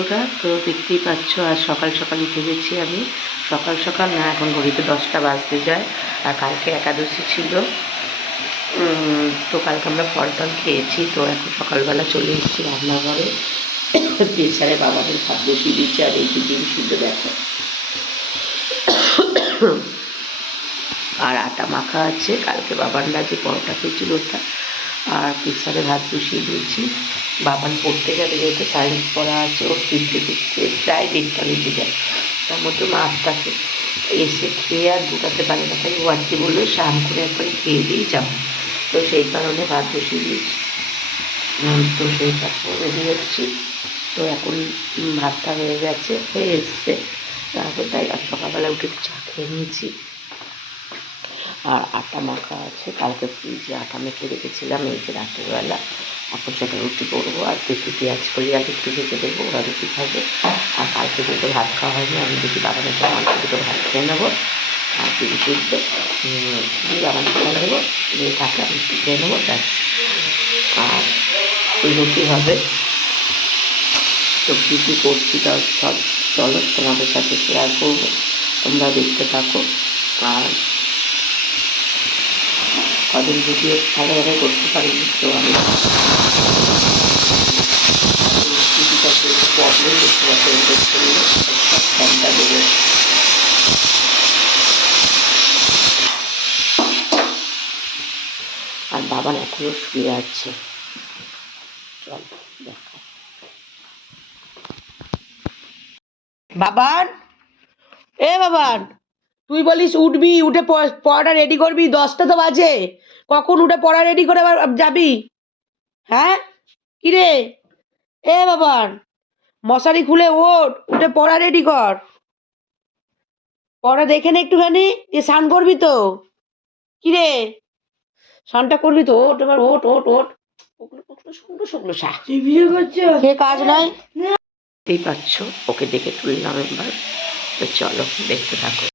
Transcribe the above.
বন্ধুরা, তো দেখতেই পাচ্ছ আজ সকাল সকাল উঠে গেছি আমি। সকাল সকাল না, এখন ঘড়িতে 10টা বাজতে যায়। আর কালকে একাদশী ছিল, তো কালকে আমরা ফল টল খেয়েছি। তো এখন সকালবেলা চলে এসেছি রান্নাঘরে। প্রেসারে বাবাদের ভাত বসিয়ে দিচ্ছে, আর এই ডিম সিদ্ধ দেখো, আর আটা মাখা আছে। কালকে বাবানরা যে পরোটা খেয়েছিল ওটা, আর প্রেসারে ভাত বসিয়ে দিয়েছি। বাবান পড়তে যাবে, যেহেতু সায়েন্স পড়া আছে, ওর 3টে ঢুকতে প্রায় 1:30টা বেজে যায়। তার মধ্যে মা আসতে এসে খেয়ে আর ঢুকাতে পারে না, তাই ওয়ার্ডটি বললো স্নান করে একবারে খেয়ে দিয়েই যাবো। তো সেই কারণে ভাত বসিয়ে দিয়েছি। তো সেই তারপর রেডি হচ্ছি। তো এখন ভাতটা হয়ে এসছে। তারপর তাই আর সকালবেলা উঠে চা খেয়ে নিয়েছি। আর আটা মাখা আছে, কালকে ফ্রিজে আটা মেখে রেখেছিলাম, এই যে রাতের বেলা এখন সেটা রুটি করবো। আর দেখি পেঁয়াজ করি আর একটু ভেজে দেবো, ওরা রুটি খাবে। আর কালকে দুটো ভাত খাওয়া হয়নি, আমি দেখি বাবানের জন্য অল্প দুটো ভাত খেয়ে নেবো। আর ডিম সিদ্ধ বাবান খেয়ে নেবো, দিয়ে থাকে আমি একটু খেয়ে নেবো, ব্যাস। আর রুটি হবে। তো কী কী করছি তাও সব চলো তোমাদের সাথে শেয়ার করবো, তোমরা দেখতে থাকো। আর কদিন ভিডিও ভালোভাবে করতে পারিনি, তো আমি প্রবলেম দেখতে পাচ্ছি, ফ্যানটা দেবো। আর বাবান এখনো শুয়ে আছে, চল দেখা। বাবান, বাবান, তুই বলিস উঠবি, উঠে পড়াটা রেডি করবি, 10টা তো বাজে। কখন উঠে পড়া রেডি করে আবার যাবি? হ্যাঁ, কিরে বাবান, মশারি খুলে ওঠ, উঠে পড়া রেডি কর। পড়া দেখে নে একটুখানি, দিয়ে স্নান করবি তো? কিরে, স্নানটা করবি তো? ওঠ এবার, ওঠ ওঠ ওঠ। শুকনো শুকনো সে কাজ নাই। দেখতেই পাচ্ছ, ওকে দেখে তুললাম একবার। তো চলো দেখতে থাকো।